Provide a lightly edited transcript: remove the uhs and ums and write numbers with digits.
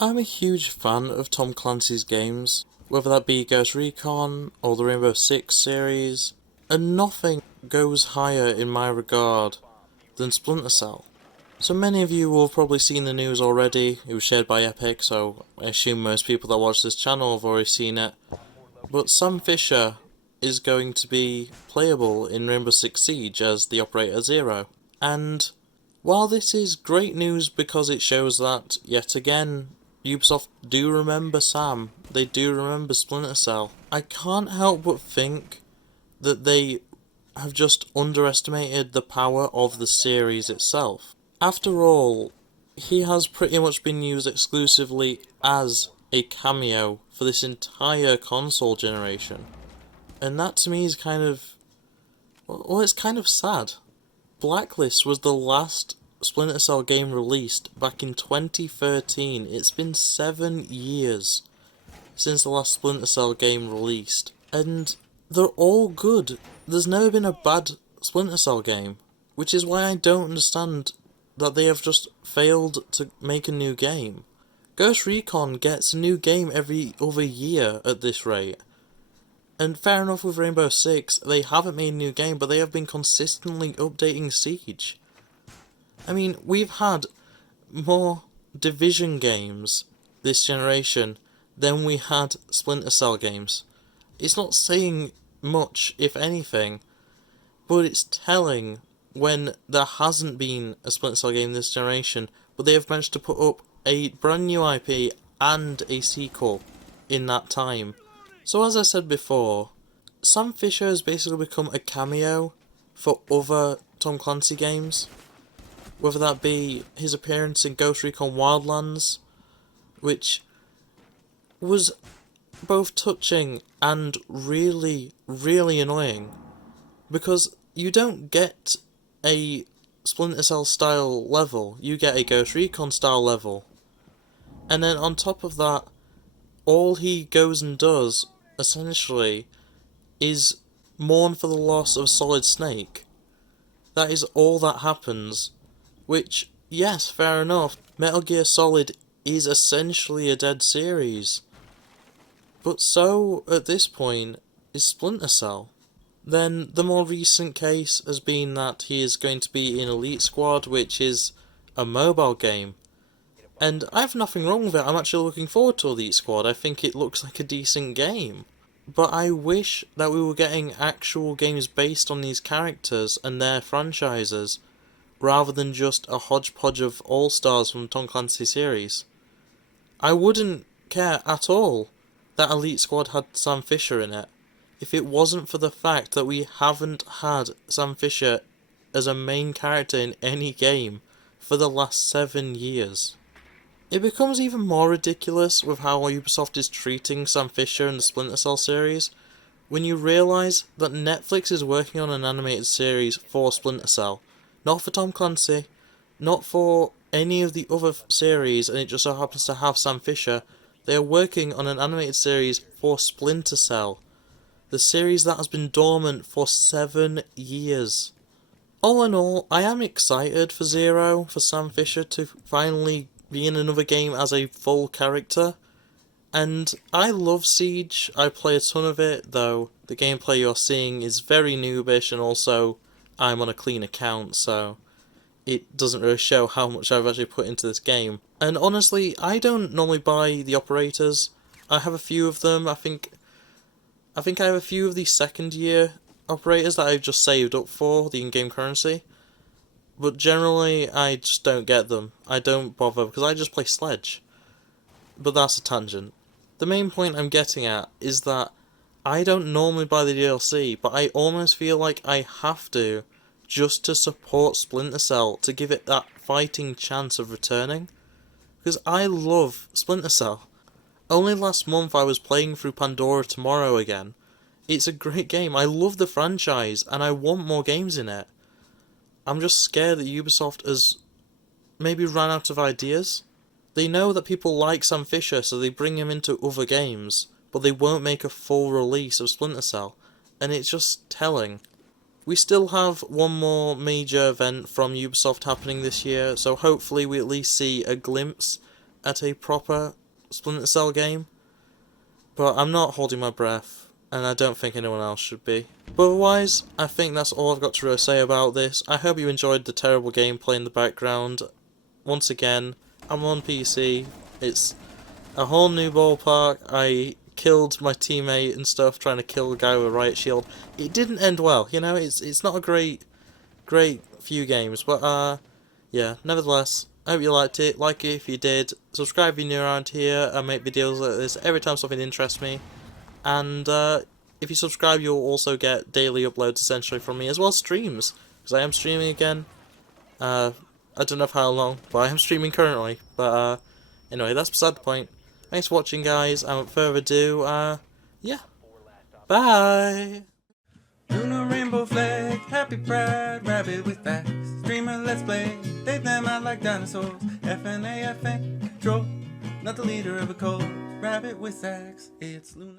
I'm a huge fan of Tom Clancy's games, whether that be Ghost Recon or the Rainbow Six series, and nothing goes higher in my regard than Splinter Cell. So many of you will have probably seen the news already. It was shared by Epic, so I assume most people that watch this channel have already seen it. But Sam Fisher is going to be playable in Rainbow Six Siege as the Operator Zero. And while this is great news because it shows that, yet again, Ubisoft do remember Sam, they do remember Splinter Cell, I can't help but think that they have just underestimated the power of the series itself. After all, he has pretty much been used exclusively as a cameo for this entire console generation. And that to me is kind of... well, it's kind of sad. Blacklist was the last Splinter Cell game released back in 2013. It's been 7 years since the last Splinter Cell game released. And they're all good. There's never been a bad Splinter Cell game. Which is why I don't understand that they have just failed to make a new game. Ghost Recon gets a new game every other year at this rate. And fair enough with Rainbow Six, they haven't made a new game, but they have been consistently updating Siege. I mean, we've had more Division games this generation than we had Splinter Cell games. It's not saying much, if anything, but it's telling when there hasn't been a Splinter Cell game this generation, but they have managed to put up a brand new IP and a sequel in that time. So as I said before, Sam Fisher has basically become a cameo for other Tom Clancy games, whether that be his appearance in Ghost Recon Wildlands, which was both touching and really, really annoying, because you don't get a Splinter Cell style level, you get a Ghost Recon style level. And then on top of that, all he goes and does, essentially, is mourn for the loss of Solid Snake. That is all that happens. Which, yes, fair enough, Metal Gear Solid is essentially a dead series. But so, at this point, is Splinter Cell. Then the more recent case has been that he is going to be in Elite Squad, which is a mobile game. And I have nothing wrong with it, I'm actually looking forward to Elite Squad, I think it looks like a decent game. But I wish that we were getting actual games based on these characters and their franchises, rather than just a hodgepodge of all-stars from the Tom Clancy series. I wouldn't care at all that Elite Squad had Sam Fisher in it, if it wasn't for the fact that we haven't had Sam Fisher as a main character in any game for the last 7 years. It becomes even more ridiculous with how Ubisoft is treating Sam Fisher in the Splinter Cell series, when you realise that Netflix is working on an animated series for Splinter Cell. Not for Tom Clancy, not for any of the other series, and it just so happens to have Sam Fisher. They are working on an animated series for Splinter Cell, the series that has been dormant for 7 years. All in all, I am excited for Zero, for Sam Fisher to finally be in another game as a full character. And I love Siege, I play a ton of it, though the gameplay you're seeing is very noobish, and also I'm on a clean account, so it doesn't really show how much I've actually put into this game. And honestly, I don't normally buy the operators. I have a few of them. I think I have a few of the second year operators that I've just saved up for the in-game currency. But generally, I just don't get them. I don't bother, because I just play Sledge. But that's a tangent. The main point I'm getting at is that I don't normally buy the DLC, but I almost feel like I have to, just to support Splinter Cell, to give it that fighting chance of returning. Because I love Splinter Cell. Only last month I was playing through Pandora Tomorrow again. It's a great game, I love the franchise, and I want more games in it. I'm just scared that Ubisoft has maybe run out of ideas. They know that people like Sam Fisher, so they bring him into other games, but they won't make a full release of Splinter Cell, and it's just telling. We still have one more major event from Ubisoft happening this year, so hopefully we at least see a glimpse at a proper Splinter Cell game, but I'm not holding my breath, and I don't think anyone else should be. But otherwise, I think that's all I've got to really say about this. I hope you enjoyed the terrible gameplay in the background. Once again, I'm on PC, it's a whole new ballpark. I killed my teammate and stuff trying to kill the guy with a riot shield. It didn't end well, you know, it's not a great few games, but yeah, nevertheless, I hope you liked it. Like it if you did, subscribe if you're new around here. I make videos like this every time something interests me, and if you subscribe you'll also get daily uploads essentially from me, as well as streams, because I am streaming again. I don't know for how long, but I am streaming currently, but anyway, that's beside the point. Thanks for watching, guys, and without further ado, yeah, bye! Lunar rainbow flag, happy pride, rabbit with facts. Streamer, let's play, take them out like dinosaurs. FNAFN, control, not the leader of a cult. Rabbit with sax, it's Lunar.